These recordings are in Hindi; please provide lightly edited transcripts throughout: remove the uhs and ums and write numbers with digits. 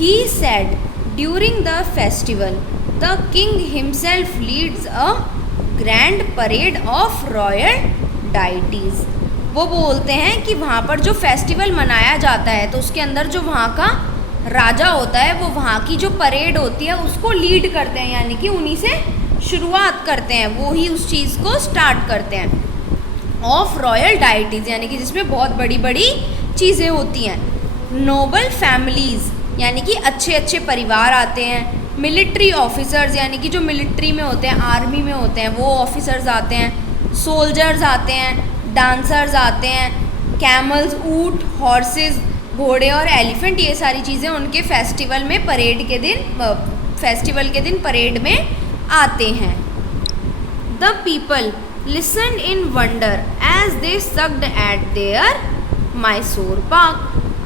He said, during the festival, the king himself leads a grand parade of royal deities. वो बोलते हैं कि वहाँ पर जो फेस्टिवल मनाया जाता है तो उसके अंदर जो वहाँ का राजा होता है वो वहाँ की जो परेड होती है उसको लीड करते हैं, यानी कि उन्हीं से शुरुआत करते हैं, वो ही उस चीज़ को स्टार्ट करते हैं। ऑफ रॉयल डाइटीज़ यानी कि जिसमें बहुत बड़ी बड़ी चीज़ें होती हैं। नोबल फैमिलीज़ यानी कि अच्छे अच्छे परिवार आते हैं। मिलिट्री ऑफिसर्स यानी कि जो मिलिट्री में होते हैं, आर्मी में होते हैं, वो ऑफिसर्स आते हैं। सोल्जर्स आते हैं, डांसर्स आते हैं, कैमल्स, ऊँट, हॉर्सेस, घोड़े और एलिफेंट, ये सारी चीज़ें उनके फेस्टिवल के दिन परेड में आते हैं। The people listen in wonder as they sucked at their Mysore pak.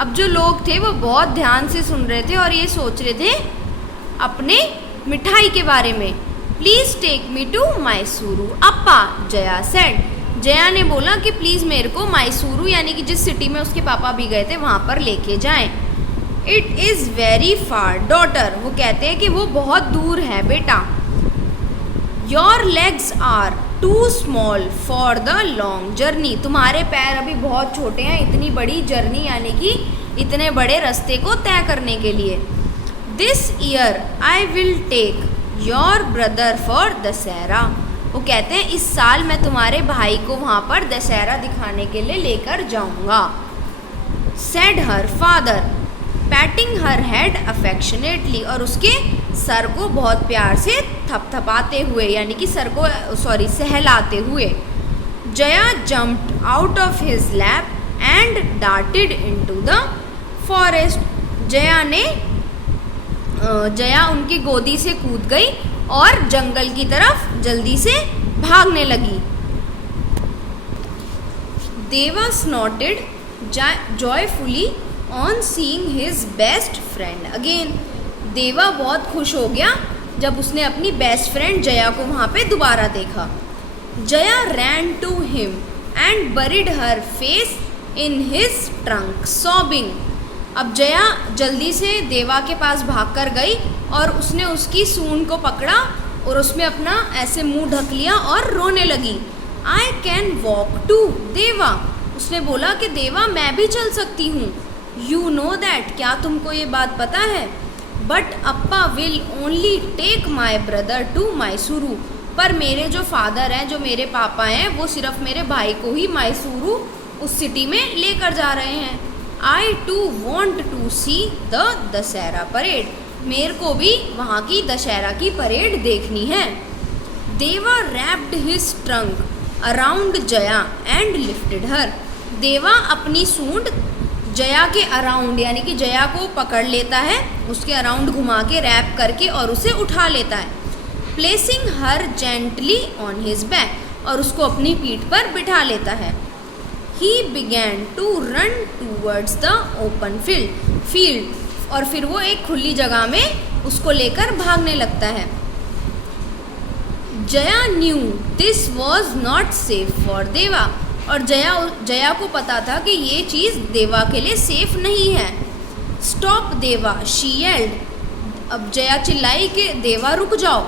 अब जो लोग थे वो बहुत ध्यान से सुन रहे थे और ये सोच रहे थे अपने मिठाई के बारे में। Please take me to Mysuru Appa, Jaya said. Jaya ने बोला कि प्लीज़ मेरे को मैसूरू यानी कि जिस सिटी में उसके पापा भी गए थे वहाँ पर लेके जाएं। It is very far daughter, वो कहते हैं कि वो बहुत दूर है बेटा। Your legs are too small for the long journey, तुम्हारे पैर अभी बहुत छोटे हैं इतनी बड़ी जर्नी यानी कि इतने बड़े रास्ते को तय करने के लिए। This year I will take your brother for Dussehra, वो कहते हैं इस साल मैं तुम्हारे भाई को वहाँ पर दशहरा दिखाने के लिए लेकर जाऊँगा। Said her father patting her head affectionately, और उसके सर को बहुत प्यार से थपथपाते हुए यानी कि सहलाते हुए। Jaya jumped out of his lap and darted into the forest, Jaya उनकी गोदी से कूद गई और जंगल की तरफ जल्दी से भागने लगी। देवा स्नॉटेड joyfully on seeing his best friend again, देवा बहुत खुश हो गया जब उसने अपनी बेस्ट फ्रेंड जया को वहाँ पे दोबारा देखा। Jaya ran to him and buried her face in his trunk sobbing, अब जया जल्दी से देवा के पास भागकर गई और उसने उसकी सूंड को पकड़ा और उसमें अपना ऐसे मुंह ढक लिया और रोने लगी। आई कैन वॉक टू देवा, उसने बोला कि देवा मैं भी चल सकती हूँ। यू नो दैट, क्या तुमको ये बात पता है? But Appa will only take my brother to Mysuru, पर मेरे जो फादर हैं, जो मेरे पापा हैं, वो सिर्फ मेरे भाई को ही मैसूरू उस सिटी में लेकर जा रहे हैं। I too want to see the Dussehra parade, मेरे को भी वहाँ की दशहरा की परेड देखनी है। Deva wrapped his trunk around Jaya and lifted her, Deva अपनी सूंड जया के अराउंड यानी कि जया को पकड़ लेता है, उसके अराउंड घुमा के रैप करके और उसे उठा लेता है। Placing her gently on his back, और उसको अपनी पीठ पर बिठा लेता है। He began to run towards the open field, और फिर वो एक खुली जगह में उसको लेकर भागने लगता है। Jaya new this was not safe for देवा, और जया को पता था कि ये चीज़ देवा के लिए सेफ नहीं है। स्टॉप देवा, शी येल्ड, अब जया चिल्लाई कि देवा रुक जाओ।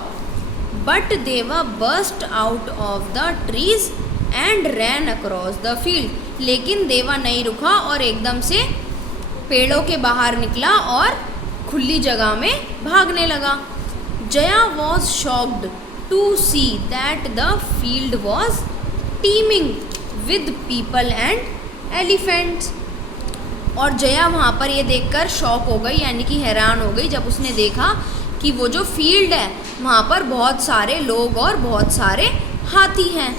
बट देवा burst out of the trees and ran across the field, लेकिन देवा नहीं रुका और एकदम से पेड़ों के बाहर निकला और खुली जगह में भागने लगा। Jaya was shocked to see that the field was teeming with people and elephants, और जया वहाँ पर ये देखकर शॉक हो गई यानी कि हैरान हो गई जब उसने देखा कि वो जो फील्ड है वहाँ पर बहुत सारे लोग और बहुत सारे हाथी हैं।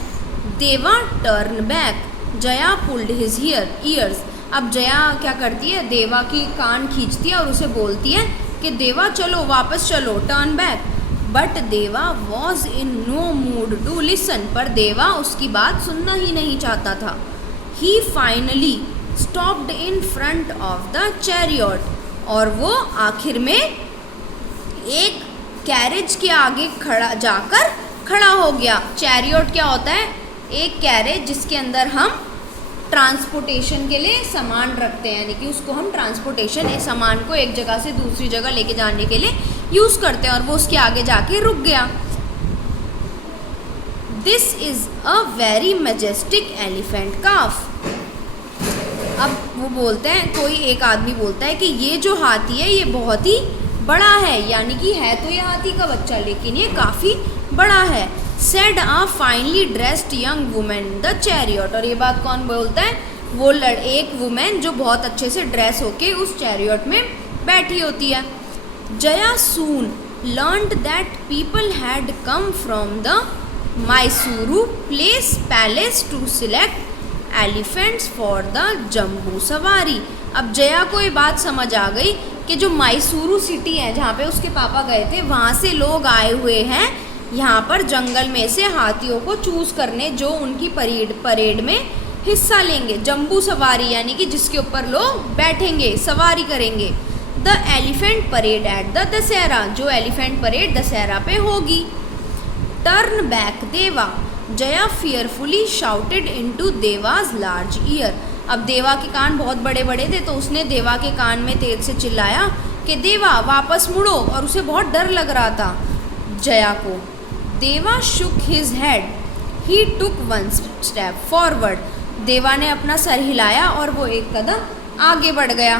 देवा turn back, Jaya pulled his years, अब जया क्या करती है, देवा की कान खींचती है और उसे बोलती है कि देवा चलो वापस चलो, turn back. But Deva was in no mood to listen, पर देवा उसकी बात सुनना ही नहीं चाहता था। He finally stopped in front of the chariot, और वो आखिर में एक कैरेज के आगे खड़ा हो गया। चैरियट क्या होता है? एक कैरेज जिसके अंदर हम ट्रांसपोर्टेशन के लिए सामान रखते हैं, यानी कि उसको हम ट्रांसपोर्टेशन, इस सामान को एक जगह से दूसरी जगह लेके जाने के लिए यूज़ करते हैं, और वो उसके आगे जाके रुक गया। This is a very majestic elephant calf. अब वो बोलते हैं, कोई एक आदमी बोलता है कि ये जो हाथी है ये बहुत ही बड़ा है, यानी कि है तो ये हाथी का बच्चा लेकिन ये काफ़ी बड़ा है। Said a finally dressed young women the chariot. और ये बात कौन बोलता है? वो एक वुमेन जो बहुत अच्छे से ड्रेस होके उस चैरियट में बैठी होती है। Jaya soon learned that people had come from the Mysuru palace to select elephants for the Jamboo Savari. अब जया को ये बात समझ आ गई कि जो मैसूरू सिटी है जहाँ पे उसके पापा गए थे, वहाँ से लोग आए हुए हैं यहाँ पर जंगल में से हाथियों को चूज़ करने, जो उनकी परेड में हिस्सा लेंगे। जम्बू सवारी यानी कि जिसके ऊपर लोग बैठेंगे, सवारी करेंगे। The elephant parade at the Dussehra, जो एलिफेंट परेड दशहरा पे होगी। Turn back Deva, Jaya fearfully shouted into Deva's large ear. अब देवा के कान बहुत बड़े बड़े थे, तो उसने देवा के कान में तेज से चिल्लाया कि देवा वापस मुड़ो, और उसे बहुत डर लग रहा था जया को। देवा शुक हिज हेड, ही टुक वन स्टेप फॉरवर्ड। देवा ने अपना सर हिलाया और वो एक कदम आगे बढ़ गया।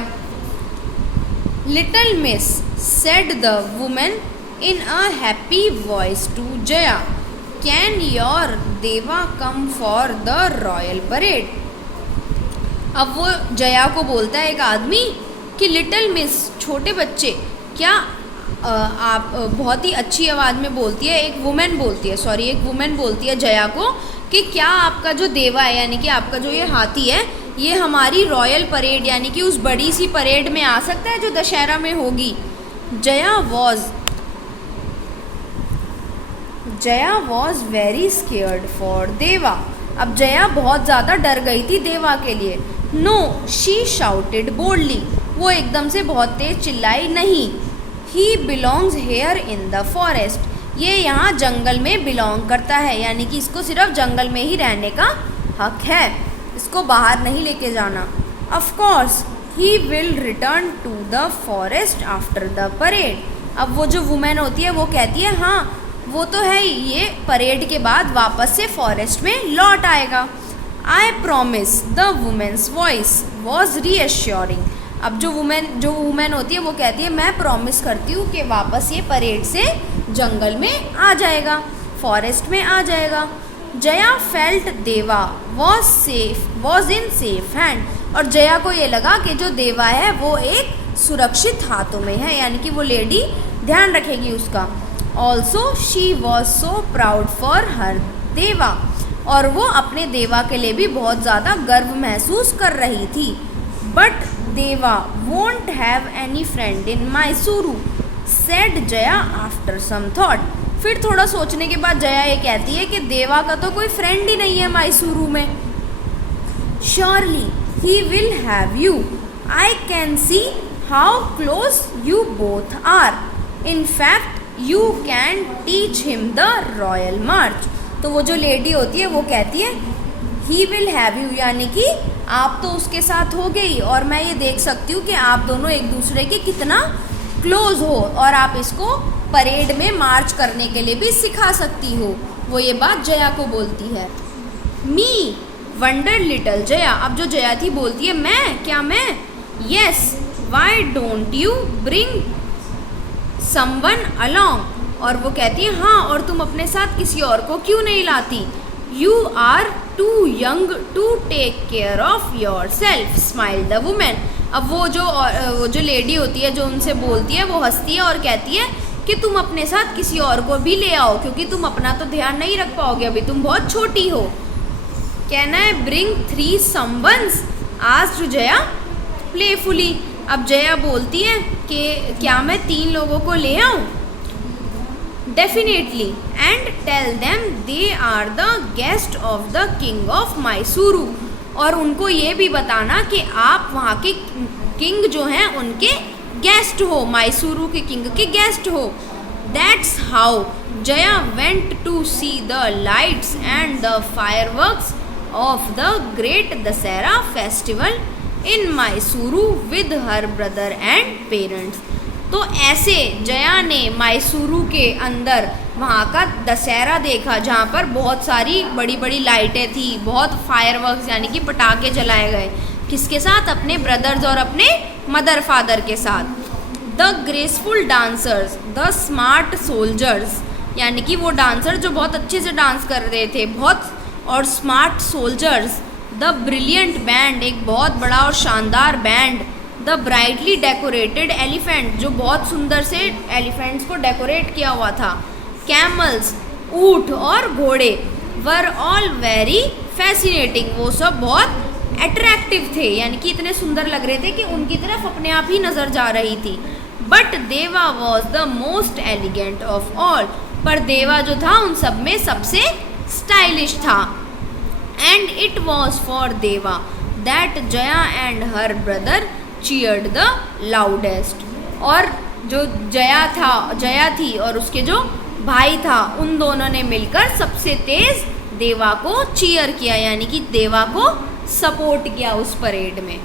Little miss said the woman in a happy voice to Jaya, can your Deva come for the royal parade. अब वो जया को बोलता है एक आदमी कि लिटिल मिस, छोटे बच्चे, क्या आप, बहुत ही अच्छी आवाज़ में बोलती है, एक वुमेन बोलती है जया को कि क्या आपका जो देवा है, यानी कि आपका जो ये हाथी है, ये हमारी रॉयल परेड यानी कि उस बड़ी सी परेड में आ सकता है जो दशहरा में होगी। Jaya was very scared for देवा। अब जया बहुत ज़्यादा डर गई थी देवा के लिए। नो, शी शाउटेड बोल्डली, वो एकदम से बहुत तेज चिल्लाई, नहीं। He belongs here in the forest, ये यहाँ जंगल में बिलोंग करता है, यानी कि इसको सिर्फ जंगल में ही रहने का हक है, इसको बाहर नहीं लेके जाना। Of course he will return to the forest after the parade. अब वो जो वुमेन होती है वो कहती है हाँ वो तो है ही, ये परेड के बाद वापस से फॉरेस्ट में लौट आएगा। I promise, the women's voice was reassuring. अब जो वुमेन होती है वो कहती है मैं प्रॉमिस करती हूँ कि वापस ये परेड से जंगल में आ जाएगा, फॉरेस्ट में आ जाएगा। जया फेल्ट देवा वॉज इन सेफ हैंड, और जया को ये लगा कि जो देवा है वो एक सुरक्षित हाथों में है, यानी कि वो लेडी ध्यान रखेगी उसका। Also she was so proud for her देवा, और वो अपने देवा के लिए भी बहुत ज़्यादा गर्व महसूस कर रही थी। But Deva won't have any friend in Mysuru, said Jaya after some thought. फिर थोड़ा सोचने के बाद जया ये कहती है कि देवा का तो कोई फ्रेंड ही नहीं है मैसूरू में। Surely he will have you, I can see how close you both are, in fact you can teach him the royal march. तो वो जो लेडी होती है वो कहती है ही विल हैव यू, यानी कि आप तो उसके साथ हो गई, और मैं ये देख सकती हूँ कि आप दोनों एक दूसरे के कितना क्लोज हो, और आप इसको परेड में मार्च करने के लिए भी सिखा सकती हो। वो ये बात जया को बोलती है। मी वंडर लिटिल जया, अब जो जया थी बोलती है मैं, क्या मैं? Yes, why don't you bring someone along, और वो कहती है हाँ, और तुम अपने साथ किसी और को क्यों नहीं लाती? You are too young to take care of yourself, smile the women. अब वो जो लेडी होती है जो उनसे बोलती है वो हंसती है और कहती है कि तुम अपने साथ किसी और को भी ले आओ, क्योंकि तुम अपना तो ध्यान नहीं रख पाओगे, अभी तुम बहुत छोटी हो। Can I bring 3 someone's, asked Jaya playfully. अब जया बोलती है कि क्या मैं 3 लोगों को ले आऊँ? Definitely, and tell them they are the guest of the king of Mysuru, और उनको ये भी बताना कि आप वहाँ के किंग जो हैं उनके गेस्ट हो, मैसूरू के किंग के गेस्ट हो। That's how Jaya went to see the lights and the fireworks of the great Dasara festival in Mysuru with her brother and parents. तो ऐसे जया ने मैसूरू के अंदर वहाँ का दशहरा देखा, जहाँ पर बहुत सारी बड़ी बड़ी लाइटें थी, बहुत फायरवर्क्स यानी कि पटाखे जलाए गए। किसके साथ? अपने ब्रदर्स और अपने मदर फादर के साथ। The graceful dancers, the smart soldiers, यानी कि वो डांसर जो बहुत अच्छे से डांस कर रहे थे, बहुत, और smart soldiers, the brilliant band, एक बहुत बड़ा और शानदार band, the brightly decorated elephant, जो बहुत सुंदर से एलिफेंट्स को डेकोरेट किया हुआ था, कैमल्स, ऊँट और घोड़े, वर ऑल वेरी फैसिनेटिंग, वो सब बहुत अट्रैक्टिव थे, यानी कि इतने सुंदर लग रहे थे कि उनकी तरफ अपने आप ही नज़र जा रही थी। But Deva was the most elegant of all, पर देवा जो था उन सब में सबसे स्टाइलिश था। एंड इट वॉज फॉर देवा that Jaya and her brother cheered the loudest, और जो जया थी और उसके जो भाई था, उन दोनों ने मिलकर सबसे तेज देवा को चीयर किया, यानी कि देवा को सपोर्ट किया उस परेड में।